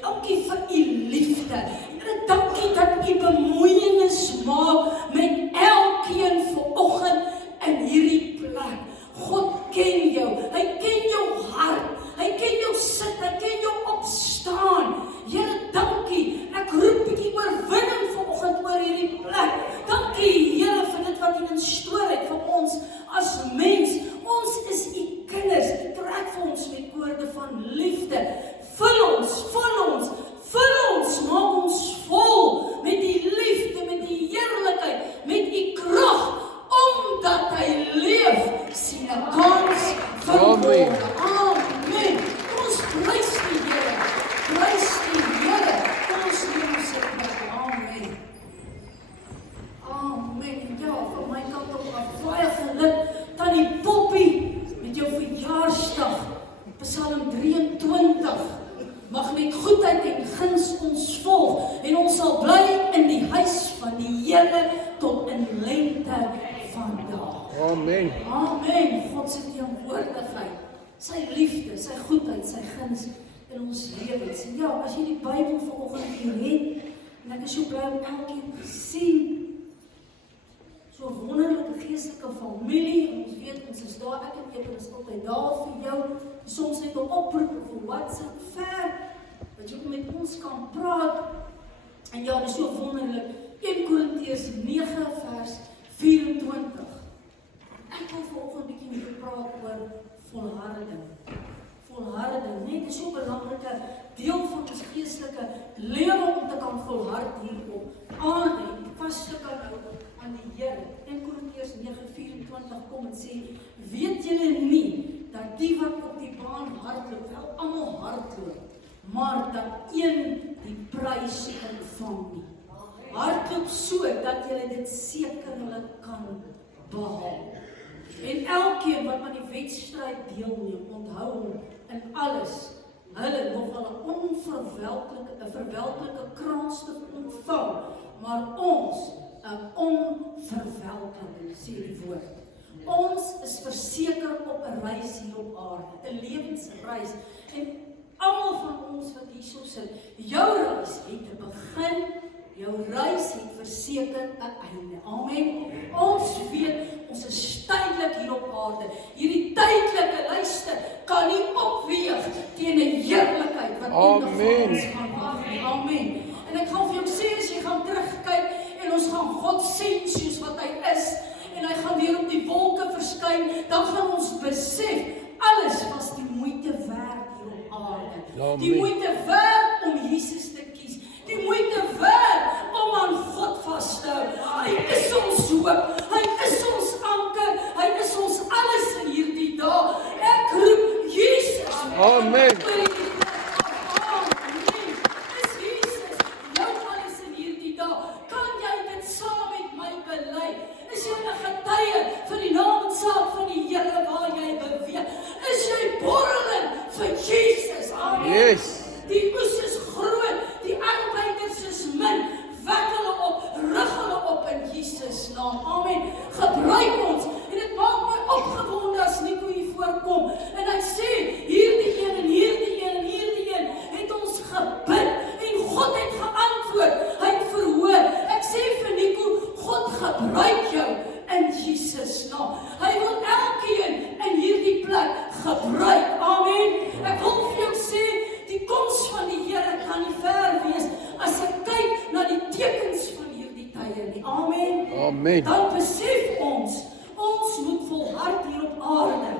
Dankie vir u liefde. Here, dankie dat u bemoeienis maak met elkeen vanoggend in hierdie plek. God ken jou. Hy ken jou hart. Hy ken jou sit. Hy ken jou opstaan. Here, dankie. Ek roep bietjie oorwinning vanoggend oor hierdie plek. Dankie, Here, vir dit wat u instoor het vir ons as mens. Ons is u kinders. U trek vir ons met koorde van liefde. Vul ons, maak ons vol met die liefde, met die heerlikheid, met die krag, omdat hy leef, sien 'n kans vir môre. Amen. Ons prys die Here, ons neem sy plek. Amen. Amen. Ja, van my kant op baie geluk, Tannie Poppie, met jou verjaarsdag, Psalm 23. Mag met goedheid en guns ons volg, en ons sal bly in die huis van die Here tot in lengte van dae. Amen. Amen. God se teenwoordigheid, sy liefde, sy goedheid, sy guns in ons lewens. En ja, as jy die Bybel vanoggend hier het, en ek is so bly om elkeen te sien, so 'n wonderlike geestelike familie, en ons weet, ons is daar, ek en Eten is altyd daar vir jou, soms net 'n oproep of 'n WhatsApp ver, dat jy met ons kan praat, en ja, dit is so wonderlik, 1 Korintiërs 9 vers 24, ek wil vanoggend 'n bietjie met jou praat oor volharding, net is so 'n belangrike deel van ons geestelike lewe om te kan volhard hier op aarde, en vas te kan hou aan die Here. 1 Korintiërs 9:24 kom en sê, weet julle nie, dat die wat op die baan hardloop, wel almal hardloop, maar dat een die prys ontvang nie. Hardloop so, dat julle dit sekerlik kan behaal. En elkeen wat aan die wedstryd deelneem, onthou hom in alles, hulle nog wel 'n verwelklike krans te ontvang, maar ons 'n onverwelklike, sê die woord. Ons is verseker op 'n reis hier op aarde, 'n lewensreis. En almal van ons wat hierso sit, jou reis het 'n begin, jou reis het verseker 'n einde. Amen. Ons weet, ons is tydelik hier op aarde. Hierdie tydelike, luister, kan nie opweeg teen 'n heerlikheid wat eendag vir ons gaan wag. Amen. En ek gaan vir jou sê, as jy gaan terugkyk, en ons gaan God sien soos wat hy is, en hy gaan weer op die wolke verskyn, dan gaan ons besef, alles was die moeite werd hier op aarde. Die moeite werd om Jesus te kies. Die moeite werd om aan God vas te hou. Hy is ons hoop. Hy is ons anker. Hy is ons alles in hierdie dag. Ek roep Jesus. Amen. Vir die naam en saak van die Here waar jy beweeg. Is jy borreling vir Jesus? Amen. Yes. Die oes is groot, die arbeiders is min. Wek hulle op, rig hulle op in Jesus naam. Amen. Gebruik ons. En dit maak my opgewonde as Nico hier voorkom. En hy sê, hierdie een en hierdie een en hierdie een het ons gebid. En God het geantwoord. Hy het verhoor. Ek sê vir Nico, God gebruik jou in Jesus naam. Hy wil elkeen in hierdie plek gebruik. Amen. Ek wil vir jou sê, die koms van die Here kan nie ver wees as ek kyk na die tekens van hierdie tye nie. Amen. Amen. Dan besef ons moet volhard hier op aarde.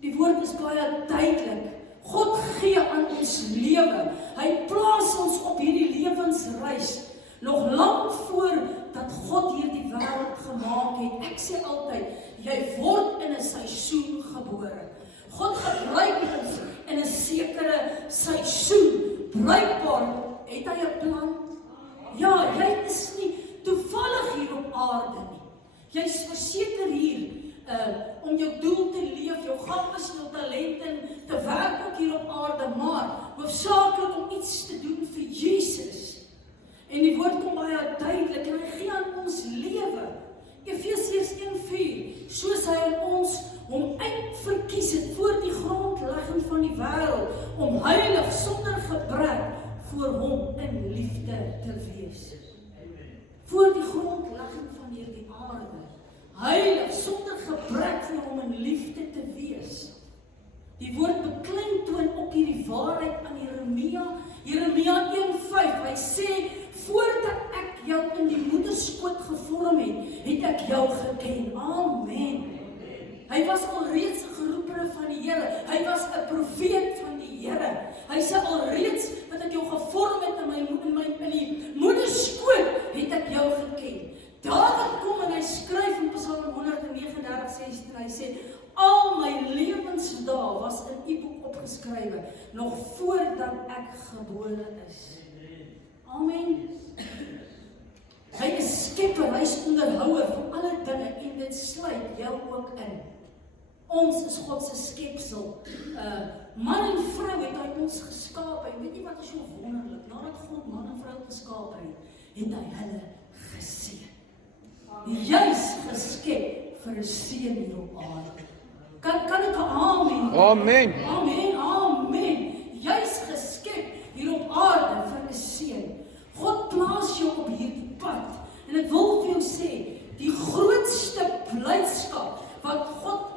Die woord is baie duidelik. God gee aan ons lewe. Hy plaas ons op hierdie lewensreis. Nog lank voor dat God hierdie wêreld gemaak het. Ek sê altyd, jy word in 'n seisoen gebore. God gebruik ons in 'n sekere seisoen. Bruikbaar, het hy 'n plan? Ja, jy is nie toevallig hier op aarde nie. Jy's verseker hier om jou doel te leef, jou gawes en jou talente te werk ook hier op aarde, maar hoofsaaklik om iets te doen vir Jesus. En die woord kom baie duidelik, en hy gee aan ons lewe. Efesiërs 1:4, soos hy aan ons hom uitverkies het voor die grondlegging van die om heilig sonder gebrek voor hom in liefde te wees. Voor die grondlegging van hierdie aarde, heilig sonder gebrek voor hom in liefde te wees. Die woord beklemtoon op hierdie waarheid aan Jeremia 1:5, hy sê, voordat ek jou in die moederskoot gevorm het ek jou geken. Amen. Hy was alreeds 'n geroepene van die Here. Hy was 'n profeet van die Here. Hy sê alreeds dat ek jou gevorm het in die moederskoot het ek jou geken. Dawid kom en hy skryf in Psalm 139:16, hy sê, al my lewensdae was in u boek opgeskrywe, nog voordat ek gebore is. Amen. Hy is skepper, hy is onderhouer van alle dinge en dit sluit jou ook in. Ons is God se skepsel. Man en vrou het hy ons geskaap. En weet jy wat is so wonderlik? Nadat God man en vrou geskaap het hy hulle geseën. Juis geskep vir 'n seën hier op aarde. Kan ek 'n amen? Amen. Amen, amen. Juis geskep hier op aarde vir 'n seën. God plaas jou op hierdie pad. En ek wil vir jou sê, die grootste blydskap wat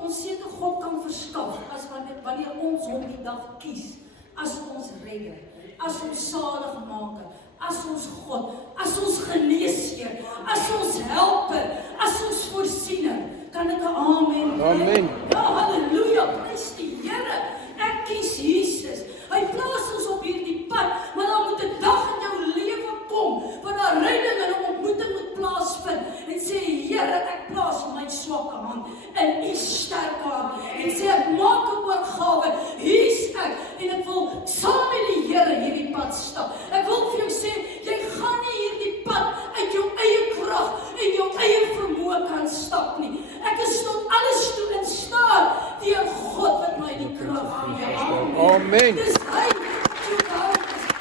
ons seker God kan verskaf, as wanneer ons hom die dag kies, as ons redder, as ons saligmaker, as ons God, as ons geneesheer, as ons helper, as ons voorsiener. Kan ek 'n amen? Amen. Ja, halleluja, prys die Here. Ek kies Jesus. Hy plaas ons op hierdie pad, maar dan moet 'n dag in jou lewe kom, waar daar redding en 'n ontmoeting moet plaasvind, en sê, Here, ek plaas my swakke hand in u sterke hand, en sê, ek maak 'n oorgawe, hier's ek, en ek wil saam met die Here hierdie pad stap. Ek wil vir jou sê, jy gaan nie hierdie pad uit jou eie krag en jou eie vermoë kan stap nie. Ek is tot alles toe in staat deur God wat my die krag gee. Amen. Dis hy wat jou hou.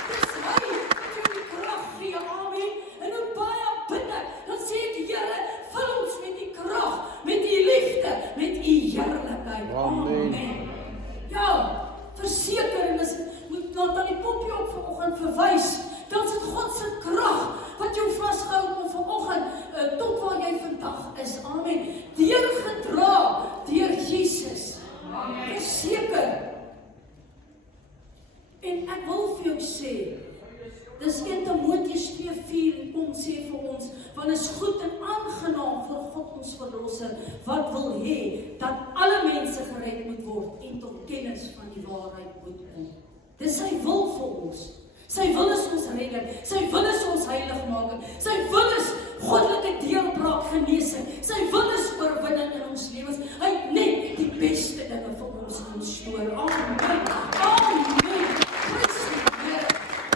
Dis hy wat jou die krag gee. Amen. En hoe baie bid ek, dan sê ek, Here, vul ons met die krag, met die liefde, met u heerlikheid. Amen. Ja, verseker, en as moet laat aan die poppie op vanoggend verwys, dan is dit God se krag wat jou vasgehou om vanoggend tot waar jy vandag is. Amen. Deurgedra deur Jesus. Amen. Verseker. En ek wil vir jou sê, dis 1 Timoteus 2:4 kom sê vir ons, want is goed en aangenaam vir God ons verlosser, wat wil hê dat alle mense gered moet word en tot kennis van die waarheid moet kom. Dis sy wil vir ons. Sy wil is ons redder, sy wil is ons heiligmaker, sy wil is goddelike deurbraak, genesing, sy wil is oorwinning in ons lewens. Hy het net die beste dinge vir ons instoor. Amen. Amen. Prys die Here.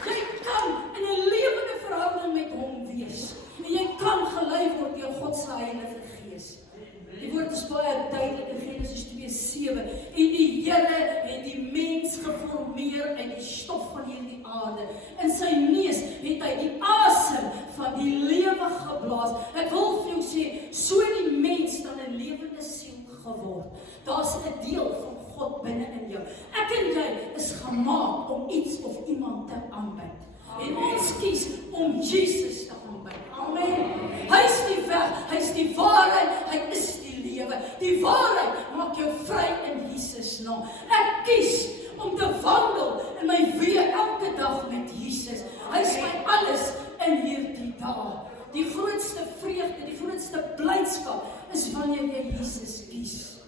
Jy kan in 'n lewende verhouding met hom wees, en jy kan gelei word deur God se Heilige Gees. Die woord is baie duidelik in Genesis 2:7. En die Here het die mens geformeer uit die stof van hierdie aarde. In sy neus het hy die asem van die lewe geblaas. Ek wil vir jou sê, so die mens dan 'n lewende siel geword. Daar's 'n deel van God binne in jou. Ek en jy is gemaak om iets of iemand te aanbid. En ons kies om Jesus te aanbid. Amen. Hy is die weg, hy is die waarheid, hy is die lewe. Die waarheid maak jou vry in Jesus naam. Ek kies om te wandel in my weë elke dag met Jesus. Hy is my alles in hierdie dae. Die grootste vreugde, die grootste blydskap is wanneer jy Jesus kies.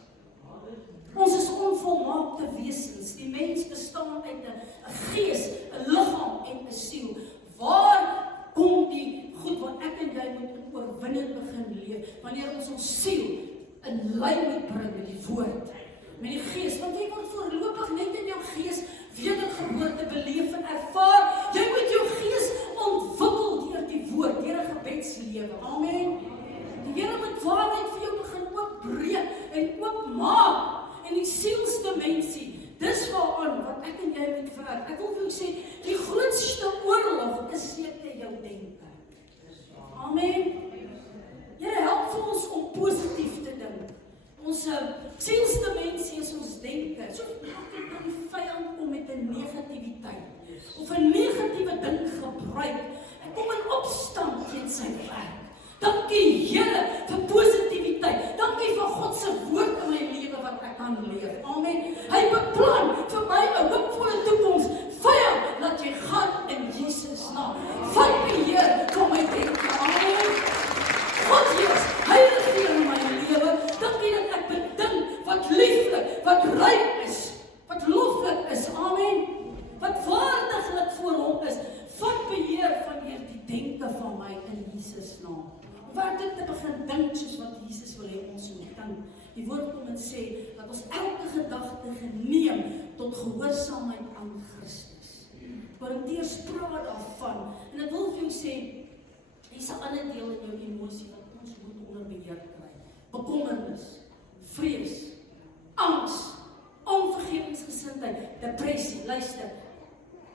Ons is onvolmaakte wesens. Die mens bestaan uit 'n gees, 'n liggaam en 'n siel. Waar kom die goed wat ek en jy moet in oorwinning begin leef? Wanneer ons siel in lyn moet bring met die woord, met die gees. Want jy word voorlopig net in jou gees wedergeboorte beleef en ervaar. Jy moet jou gees ontwikkel deur die woord, deur 'n gebedslewe. Amen. Die Here moet waarheid vir jou begin oopbreek en oopmaak. En die sielsdimensie, dis waaraan wat ek en jy moet werk. Ek wil vir jou sê, die grootste oorlog is seker jou denke. Amen. Here, help vir ons om positief te dink. Ons sielsdimensie is ons denke. So maklik kan die vyand kom met 'n gaan. Die woord kom en sê, dat ons elke gedagte geneem tot gehoorsaamheid aan Christus. Korintiërs praat daarvan, en ek wil vir jou sê, hier is 'n ander deel in jou emosie, wat ons moet onder beheer kry. Bekommernis, vrees, angs, onvergewensgesindheid, depressie, luister,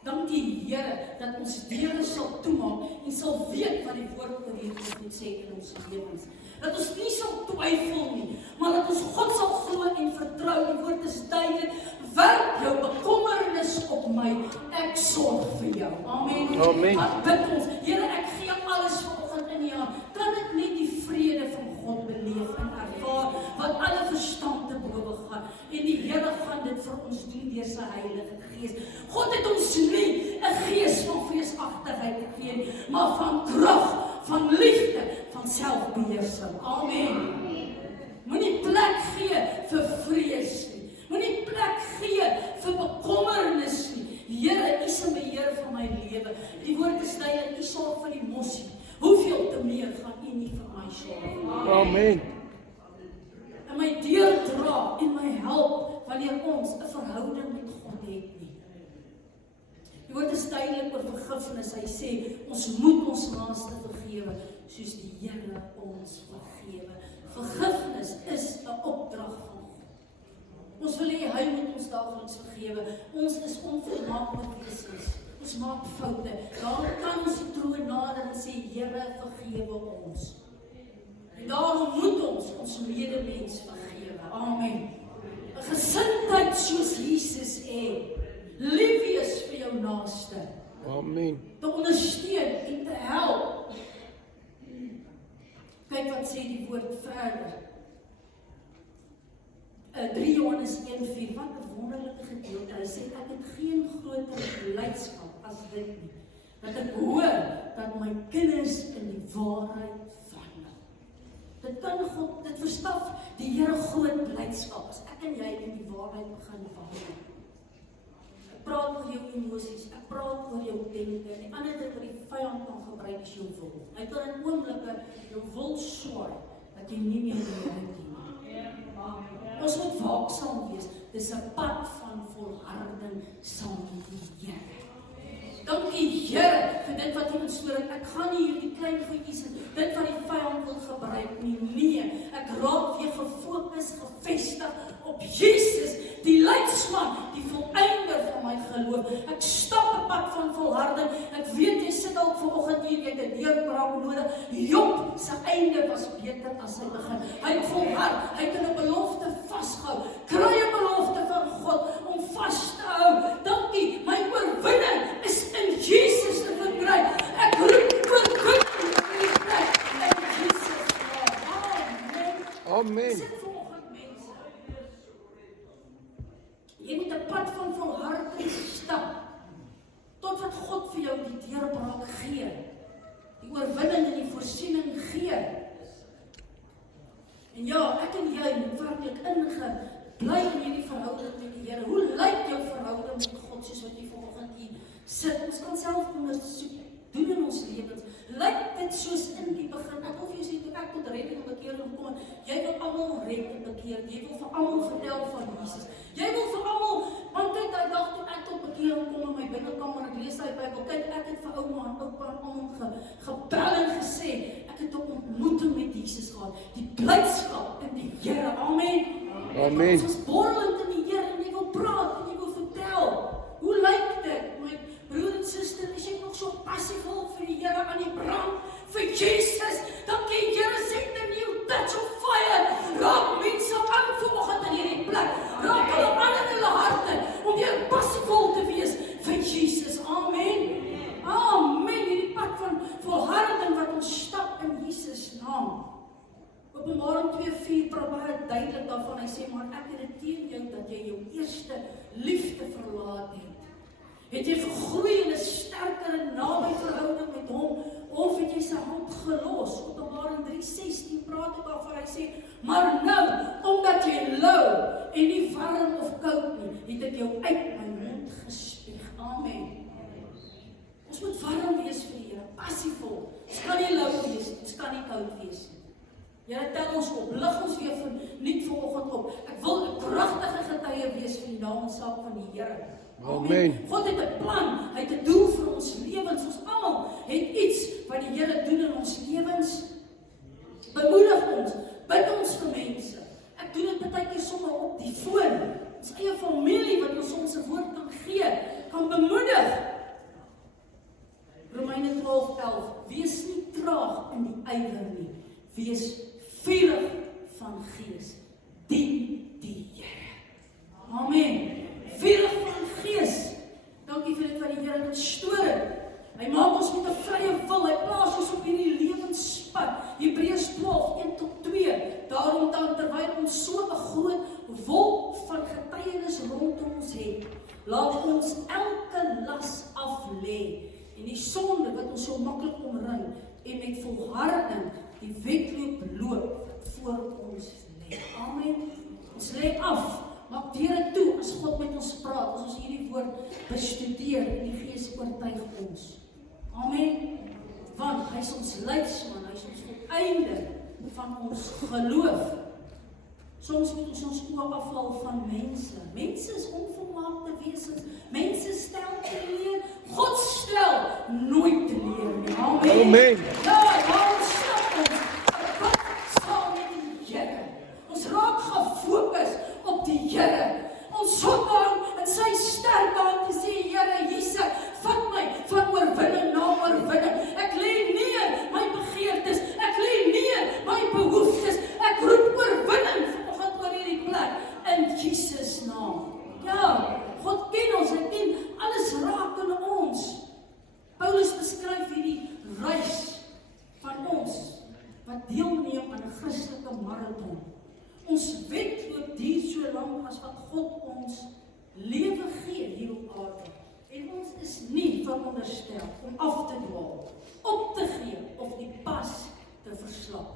dank die Here, dat ons deure sal toemaak, en sal weet wat die woord oor hierdie moet sê in ons lewens. Dat ons nie sal twyfel nie, maar dat ons God sal glo en vertrou. Die woord is duidelik, werp jou bekommernis op my, ek sorg vir jou. Amen. Amen. Wat bid ons, Here, ek gee alles vanoggend in U hand. Kan ek net die vrede van God beleef en ervaar, wat alle verstand te bowe gaan, en die Here gaan dit vir ons doen deur sy Heilige Gees. God het ons nie 'n gees van vreesagtigheid gegee nie, maar van krag, van liefde, van selfbeheersing. Amen. Moenie plek gee vir vrees nie. Moenie plek gee vir bekommernis nie. Here, U is in beheer van my lewe. Die woord is duidelik, U sorg vir die mossie. Hoeveel te meer gaan U nie vir my sorg? Amen. En my deurdra en my help wanneer ons 'n verhouding met God het nie. Die woord is duidelik oor vergifnis. Hy sê, ons moet ons naaste vergewe, soos die Here ons vergewe. Vergifnis is 'n opdrag van God. Ons wil hê hy moet ons daagliks vergewe. Ons is onvolmaakte wesens. Ons maak foute. Daarom kan ons die troon nader en sê, Here, vergewe ons. En daarom moet ons medemens vergewe. Amen. 'n gesindheid soos Jesus hê. Lief wees vir jou naaste. Amen. Te ondersteun en te help. Kyk wat sê die woord verder. 3 Johannes 1:4, wat 'n wonderlike gedeelte. Hy sê, ek het geen groter blydskap as dit nie, dat ek hoor dat my kinders in die waarheid wandel. Dit kan God, dit verskaf die Here groot blydskap, as ek en jy in die waarheid begin wandel. Ek praat oor jou emosies, ek praat oor jou denke, en die ander ding wat die vyand kan gebruik is jou wil. Hy kan in oomblikke jou wil swaai, dat jy nie meer die Here dien. Ons moet waaksaam wees. Dis 'n pad van volharding saam met die Here. Dankie Here vir dit wat U instoor. Ek gaan nie hierdie klein goedjies en dit wat die vyand wil gebruik nie. Nee, ek raak weer gefokus, gefestig op Jesus, die leidsman, die volëinder van my geloof. Ek stap 'n pad van volharding. Ek weet jy sit dalk vanoggend hier, jy het 'n deurbraak nodig. Job se einde was beter as sy begin. Hy het volhard, hy het 'n belofte vasgehou. Kry 'n belofte van God om vas te hou. Dankie, my oorwinning is in Jesus te verkry. Ek roep oorwinning in die plek in Jesus naam. Amen. Amen. Jy moet 'n pad van volharding stap, tot wat God vir jou die deurbraak gee, die oorwinning en die voorsiening gee. En ja, ek en jy moet werklik bly in hierdie verhouding met die Here. Hoe lyk jou verhouding met God, soos wat jy vanoggend hier sit? Ons kan self ondersoek doen in ons lewens. Lyk dit soos in die begin? Ek wil vir jou sê, toe ek tot redding en bekering gekom het, jy wil almal red en bekeer. Jy wil vir almal vertel van Jesus. Jy wil vir almal, want kyk, daai dag toe ek tot bekering kom in my Bybelkamer, ek lees daai Bybel, kyk, ek het vir ouma en oupa en almal gebel en gesê, ek het 'n ontmoeting met Jesus gehad. Die blydskap in die Here. Amen. Amen. Ons is borrelend in die Here en jy wil praat en jy wil vertel. Hoe lyk dit, my broer en suster, is jy nog so passievol vir die Here aan die brand, vir Jesus? Dankie Here, sê dit nie, touch of fire. Raak mense aan vanoggend in hierdie plek. Raak hulle aan in hulle harte, om weer passievol te wees vir Jesus. Amen. Amen. Hierdie pad van volharding wat ons stap in Jesus naam. Openbaring 2:4 praat baie duidelik daarvan. Hy sê, maar ek het dit teen jou dat jy jou eerste liefde verlaat het. Het jy gegroei in 'n sterker en naby verhouding met hom, of het jy sy hand gelos? Openbaring 3:16 praat dit daarvan. Hy sê, maar nou, omdat jy lou en nie warm of koud nie, het ek jou uit my mond gespieg. Amen. Ons moet warm wees vir die Here, passievol. Ons kan nie lou wees, ons kan nie koud wees nie. Here, tel ons op, lig ons weer vernuut vanoggend op. Ek wil 'n kragtige getuie wees van die naam en saak van die Here. Amen. God het 'n plan, hy het 'n doel vir ons lewens. Ons almal het iets wat die Here doen in ons lewens. Bemoedig ons, bid ons vir mense. Ek doen dit baie keer sommer op die foon. Ons eie familie wat ons soms 'n woord kan gee, kan bemoedig. Romeine 12:11, wees nie traag in die ywer nie, wees vurig van gees, dien die Here. Amen. Vurig van gees. Dankie vir dit wat die Here dit stoor het. Hy maak ons met 'n vrye wil, hy plaas ons op hierdie lewenspad. Hebreërs 12:1-2. Daarom dan, terwyl ons so 'n groot wolk van getuienis rondom ons het, laat ons elke las af lê en die sonde wat ons so maklik omring en met volharding die wedloop loop wat voor ons lê. Amen. Ons lê af. Maak deure toe as God met ons praat, as ons hierdie woord bestudeer en die Gees oortuig ons. Amen. Want hy is ons leidsman, hy is ons voleinde van ons geloof. Soms moet ons oë afhaal van mense. Mense is onvolmaakte wesens. Mense stel teleur. God stel nooit teleur nie. Amen. Amen. Ja, waarom stap ons? Wat sal met die Here? Ons raak gefokus op die Here. Ons soek hom in sy sterk hand te sê, Here Jesus, vat my van oorwinning na oorwinning. Ek lê neer my begeertes, ek lê neer my behoeftes, ek roep oorwinning vanoggend oor hierdie plek in Jesus naam. Ja, God ken ons, hy ken alles rakende ons. Paulus beskryf hierdie reis van ons wat deelneem aan 'n Christelike marathon. Ons wedloop duur so lank as wat God ons lewe gee hier op aarde. En ons is nie veronderstel om af te dwaal, op te gee of die pas te verslap.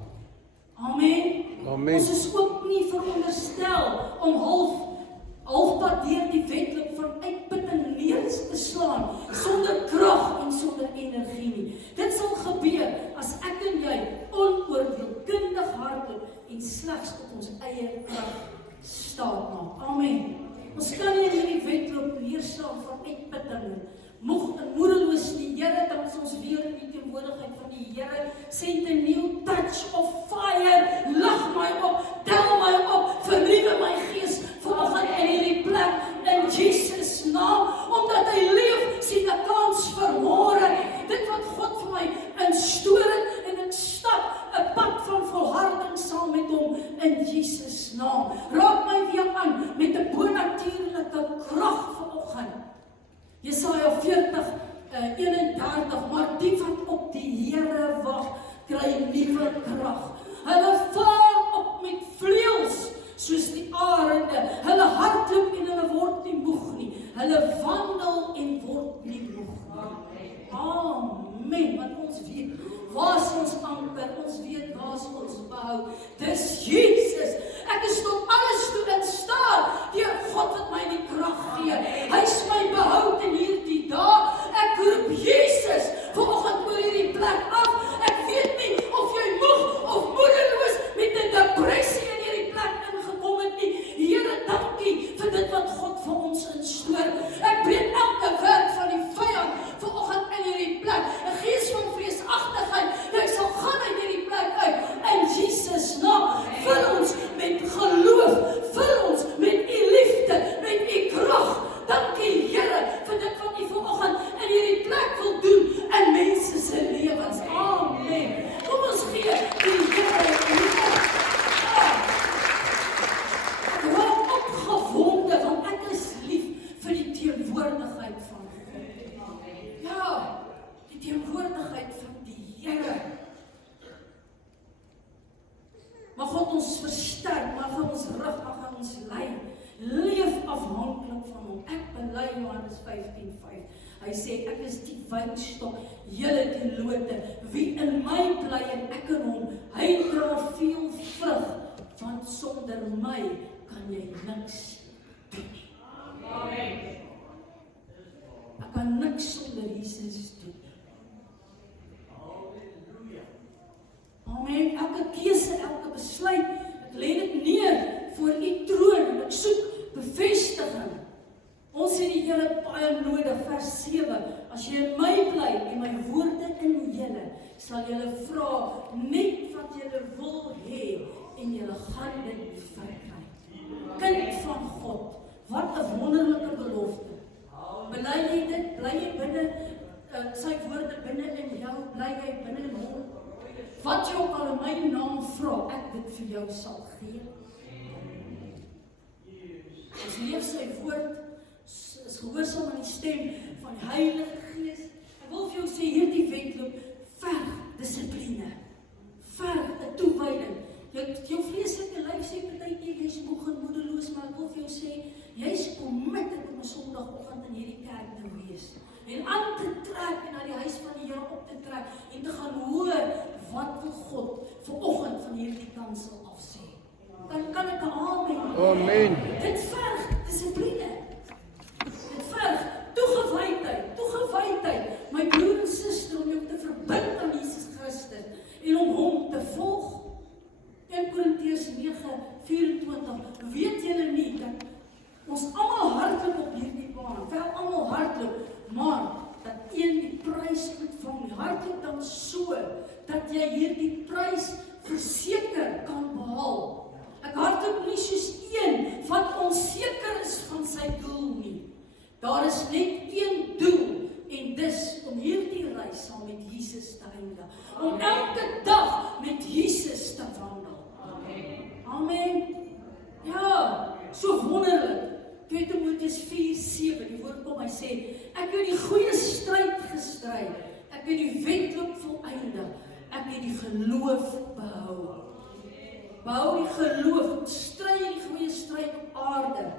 Amen. Amen. Ons is ook nie veronderstel om halfpad deur die wedloop van uitputting neer te slaan sonder krag en sonder energie nie. Dit sal gebeur as ek en jy onoordeelkundig hardloop en slegs op ons eie krag staat maak. Amen. Ons kan nie in hierdie wedloop neerslaan van uitputting, moeg en moedeloos nie. Here, dan is ons weer in die teenwoordigheid van die Here. Send 'n new touch of fire. Lig my op, tel my op, vernuwe my gees vanoggend in hierdie plek in Jesus naam. Omdat hy leef, sien 'n kans vir môre. Dit wat God vir my instoor het en ek stap 'n pad van volharding saam met hom in Jesus naam. Raak my weer aan met 'n bonatuurlike krag vanoggend. Jesaja 40:31, maar die wat op die Here wag, kry nuwe krag. Hulle vaar op met vleuels soos die arende. Hulle hardloop en hulle word nie moeg nie. Hulle wandel en word nie moeg nie. Amen. Want ons weet waar is ons anker, ons weet waar is ons behou. Dis Jesus. Ek is tot alles toe in staat deur God wat my die krag gee. Hy is my behoud in hierdie dae. Ek roep Jesus vanoggend oor hierdie plek af. Ek weet nie of jy moeg of moedeloos met 'n depressie in hierdie plek ingekom het nie. Here, dankie vir dit wat God vir ons instoor. Ek breek elke werk van die vyand vanoggend in hierdie plek. 'n Gees van vreesagtigheid, jy sal gaan uit hierdie plek uit. In Jesus naam, vul ons met geloof, vul ons met u liefde, met u krag. Dankie Here vir dit wat u vanoggend in hierdie plek wil doen in mense se lewens. Amen. Kom ons gee die Here lof. Ek raak opgewonde want ek is lief vir die teenwoordigheid van God. Ja, die teenwoordigheid van die Here. Mag God ons versterk, mag ons rig, mag ons lei. Leef afhanklik van hom. Ek bely Johannes 15:5. Hy sê, ek is die wynstok, julle die lote. Wie in my bly en ek in hom, hy dra veel vrug, want sonder my kan jy niks doen nie. Amen. Ek kan niks sonder Jesus doen nie. Amen. Elke keuse, elke baie nodig, vers 7, as jy in my bly en my woorde in julle, sal julle vra net wat julle wil hê en julle gaan dit verkry. Kind van God, wat 'n wonderlike belofte. Bely jy dit, bly jy binne sy woorde binne in jou, bly jy binne in hom. Wat jy ook al in my naam vra, ek dit vir jou sal gee. Ons leef sy woord, is gehoorsaam aan die stem van die Heilige Gees. Ek wil vir jou sê, hierdie wedloop verg dissipline, verg 'n toewyding. Jou vleeslike lyf sê partykeer jy's moeg en moedeloos, maar ek wil vir jou sê, jy's committed om 'n Sondagoggend in hierdie kerk te wees. En aan te trek en na die huis van die Here op te trek en te gaan hoor wat wil God vanoggend van hierdie kansel af sê. Kan ek 'n amen? Amen. Dit verg dissipline. Dit verg toegewydheid. My broer en suster, om jou te verbind aan Jesus Christus en om hom te volg. 1 Korintiërs 9:24. Weet julle nie dat ons almal hardloop op hierdie baan, wel almal hardloop, maar dat een die prys ontvang. Hardloop dan so dat jy hierdie prys verseker kan behaal. Ek hardloop nie soos een wat onseker is van sy doel nie. Daar is net een doel en dis om hierdie reis saam met Jesus te eindig. Om elke dag met Jesus te wandel. Amen. Ja, so wonderlik. 2 Timoteus 4:7, die woord kom, hy sê, ek het die goeie stryd gestry, ek het die wedloop volëindig, ek het die geloof behou. Behou die geloof, stry die goeie stryd op aarde.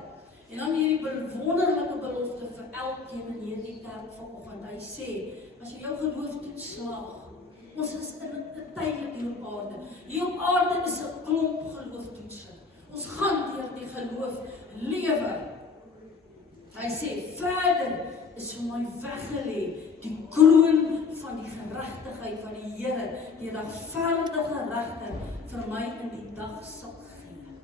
En dan hierdie wonderlike belofte vir elkeen in hierdie kerk vanoggend. Hy sê, as jy jou geloof toetslaag, ons is in 'n tydelik hier op aarde. Hier op aarde is 'n klomp gelooftoetse. Ons gaan deur die geloof lewe. Hy sê, verder is vir my weggelê die kroon van die geregtigheid van die Here, die regverdige regter vir my in die dag sal gee.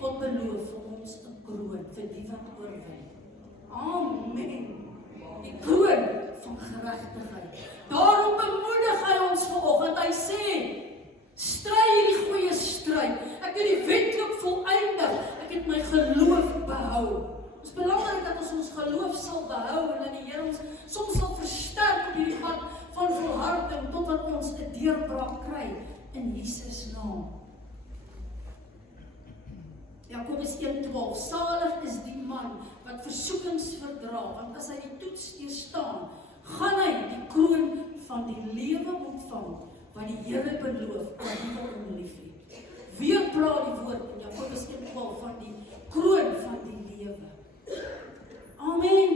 God beloof vir ons 'n kroon vir die wat oorwin. Amen. Die kroon van geregtigheid. Daarom bemoedig hy ons vanoggend. Hy sê, stry die goeie stryd. Ek het die wedloop volëindig. Ek het my geloof behou. Het is belangrik dat ons geloof sal behou en dat die Here ons soms sal versterk op hierdie pad van volharding totdat ons 'n deurbraak kry in Jesus naam. Jakobus 1:12. Salig is die man wat versoekings verdra, want as hy die toets deurstaan, gaan hy die kroon van die lewe ontvang wat die Here beloof aan die wat hom liefhet. Weer praat die woord in Jakobus 1:12 van die kroon van die lewe. Amen.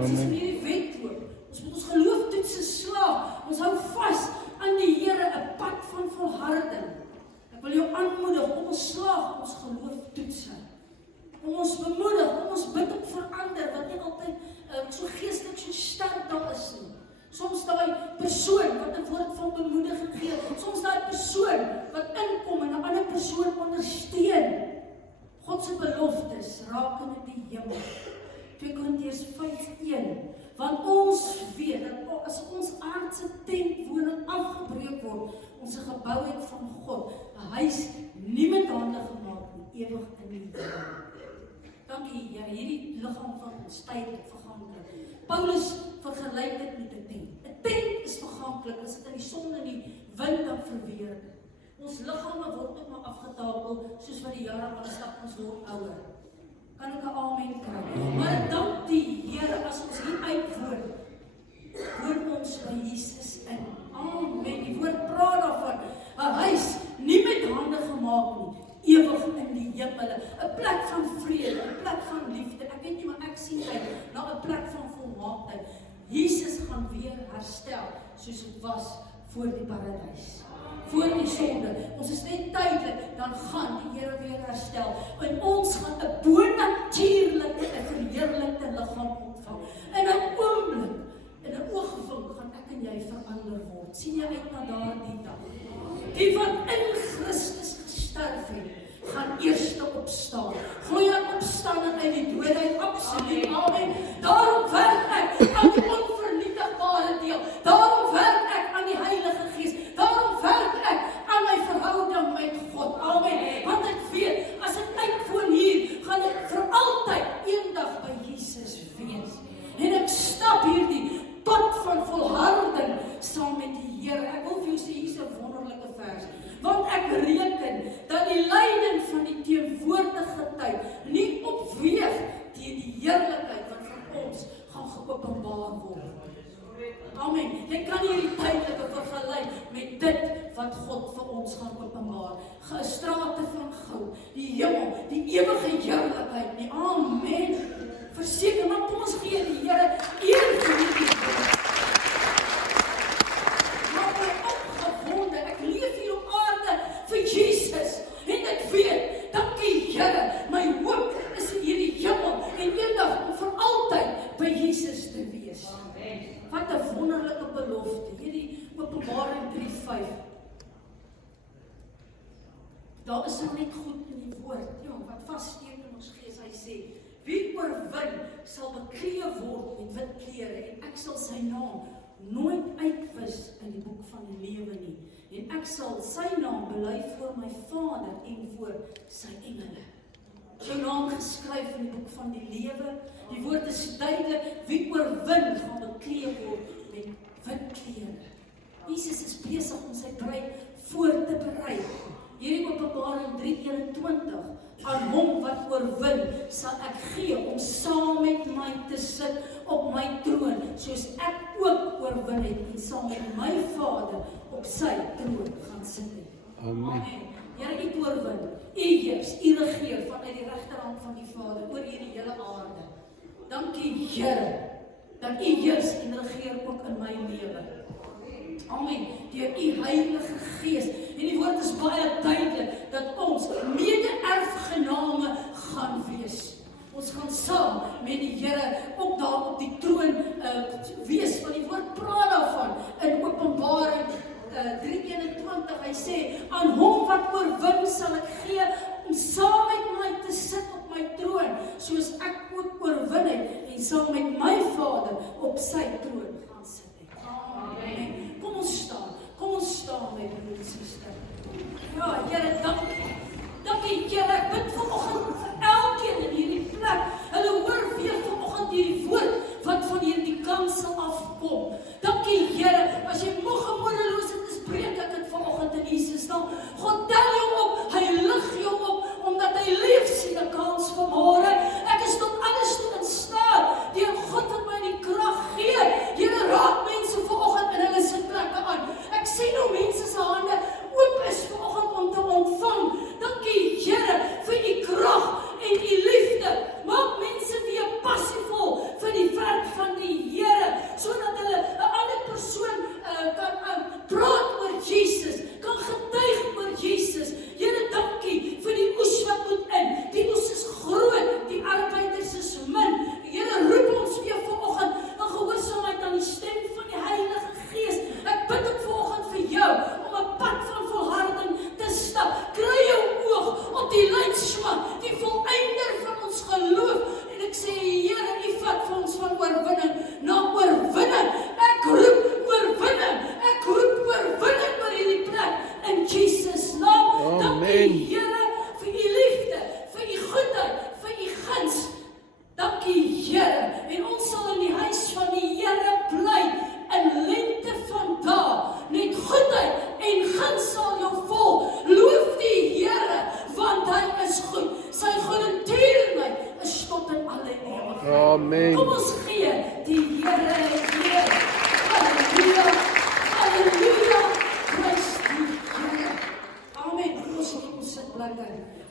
Ons is in hierdie wedloop. Ons moet ons gelooftoetse slaag. Ons hou vas aan die Here, 'n pad van volharding. Ek wil jou aanmoedig om ons slaag ons gelooftoetse. Om ons bemoedig, om ons bid op verander wat nie altyd so geestelik so sterk daar is nie. Soms daai persoon wat 'n woord van bemoediging gee, soms daai persoon wat inkom en 'n ander persoon ondersteun. God se beloftes rakende die hemel. 2 Korintiërs 5:1. Want ons weet dat as ons aardse tentwoning afgebreek word, ons 'n gebou het van God, 'n huis nie met hande gemaak nie, ewig in die hemel. Dankie Here, hierdie liggaam van ons tydelik verganklik. Paulus vergelyk dit met 'n tent. 'n Tent is verganklik, as dit in die son en die wind dan verweer. Ons liggame word ook maar afgetapel, soos wat die jare aanstap, ons word ouer. Kan ek 'n amen kry? Maar dank die Here, as ons hier uitwoon, woon ons by Jesus in. Amen. Die woord praat daarvan, 'n huis nie met hande gemaak nie, ewig in die hemel, 'n plek van vrede, 'n plek van liefde. Ek weet nie, maar ek sien uit na 'n plek van volmaaktheid. Jesus gaan weer herstel, soos dit was voor die paradys. Voor die sonde. Ons is net tydelik, dan gaan die Here weer herstel. En ons gaan 'n bonatuurlike, 'n verheerlikte liggaam ontvang. In 'n oomblik, in 'n oogwink gaan ek en jy verander word. Sien jy uit na daardie dag? Die wat in Christus gesterf het, gaan eerste opstaan. Glo jy opstaan uit die dood uit? Absoluut. Amen. Daarom aan die onvernietigbare deel. Daarom werk ek aan die Heilige Gees. Daarom werk ek aan my verhouding met God. Amen. Want ek weet, as ek uitwoon hier, gaan ek vir altyd eendag by Jesus wees. En ek stap hierdie pad van volharding saam met die Here. Ek wil vir jou sê, hier is 'n wonderlike vers. Want ek reken dat die lyding van die teenwoordige tyd nie opweeg teen die heerlikheid wat vir ons gaan geopenbaar word. Amen. Jy kan hierdie tydelike vergelyk met dit wat God vir ons gaan openbaar. Strate van goud, die hemel, die ewige heerlikheid. Nie. Amen. Verseker, maar kom ons gee die Here eer vir hierdie woord. Maak my opgewonde. Ek leef hier op aarde vir Jesus. En ek weet, dankie Here, my hoop is in hierdie hemel en eendag om vir altyd by Jesus te wees. Wat 'n wonderlike belofte. Hierdie Openbaring 3:5. Daar is nou net goed in die woord, ja, wat vassteek in ons gees. Hy sê, wie oorwin sal bekleed word met wit klere en ek sal sy naam nooit uitwis in die boek van die lewe nie. En ek sal sy naam bely voor my Vader en voor sy engele. Jou naam geskryf in die boek van die lewe. Die woord is duidelik, wie oorwin gaan bekleed word met wit klere. Jesus is besig om sy bruid voor te berei. Hierdie Openbaring 3:21, aan hom wat oorwin, sal ek gee om saam met my te sit op my troon, soos ek ook oorwin het en saam met my Vader op sy troon gaan sit het. Amen. Here, U oorwin, U heers, U regeer vanuit die regterhand van die Vader oor hierdie hele aarde. Dankie Here, dat U heers en regeer ook in my lewe. Amen. Deur U Heilige Gees. En die woord is baie duidelik dat ons mede-erfgename gaan wees. Ons gaan saam met die Here ook daar op die troon wees. Want die woord praat daarvan in Openbaring 3:21. Hy sê, aan hom wat oorwin sal ek gee om saam met my te sit op my troon, soos ek ook oorwin het en saam met my Vader op sy troon gaan sit het. Amen. Kom ons staan my broer en suster. Ja, Here, dankie. Dankie Here, ek bid vanoggend vir elkeen in hierdie plek. Hulle hoor weer vanoggend hierdie woord wat van hierdie kansel afkom. Dankie Here, as jy moeg en moedeloos is, breek ek dit vanoggend in Jesus naam. God tel jou op, hy lig jou op, omdat hy lief sien 'n kans vanmôre. Ek is tot alles toe in staat, deur God wat my die krag gee. Here, raak mense vanoggend in hulle sitplekke aan. Ek sien hoe mense se hande oop is vanoggend om te ontvang. Dankie Here vir U krag en U liefde. Maak mense weer passievol vir die werk van die Here, sodat hulle 'n ander persoon kan praat oor Jesus, kan getuig oor Jesus. Here, dankie vir die oes wat moet in. Die oes is groot, die arbeiders is min. Here, roep ons weer vanoggend in gehoorsaamheid aan die stem van die Heilige Gees. Ek bid ook vanoggend vir jou om 'n pad van volharding te stap. Kry jou oog op die leidsman, die volëinder van ons geloof. En ek sê, Here, U vat vir ons van oorwinning na oorwinning. Ek roep oorwinning. Ek roep oorwinning oor hierdie plek in Jesus naam. Dankie Here vir U liefde, vir U goedheid, vir U guns. Dankie Here. En ons sal in die huis van die Here bly in lente van dae. Net goedheid en guns sal jou volg. Loof die Here, want hy is goed. Sy goedertierenheid is tot in alle ewigheid. Amen. Kom ons gee die Here eer. Halleluja. Halleluja. Prys die Here. Amen. Ons sit bly.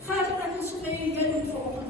Gert, ek wil sê jy moet vanoggend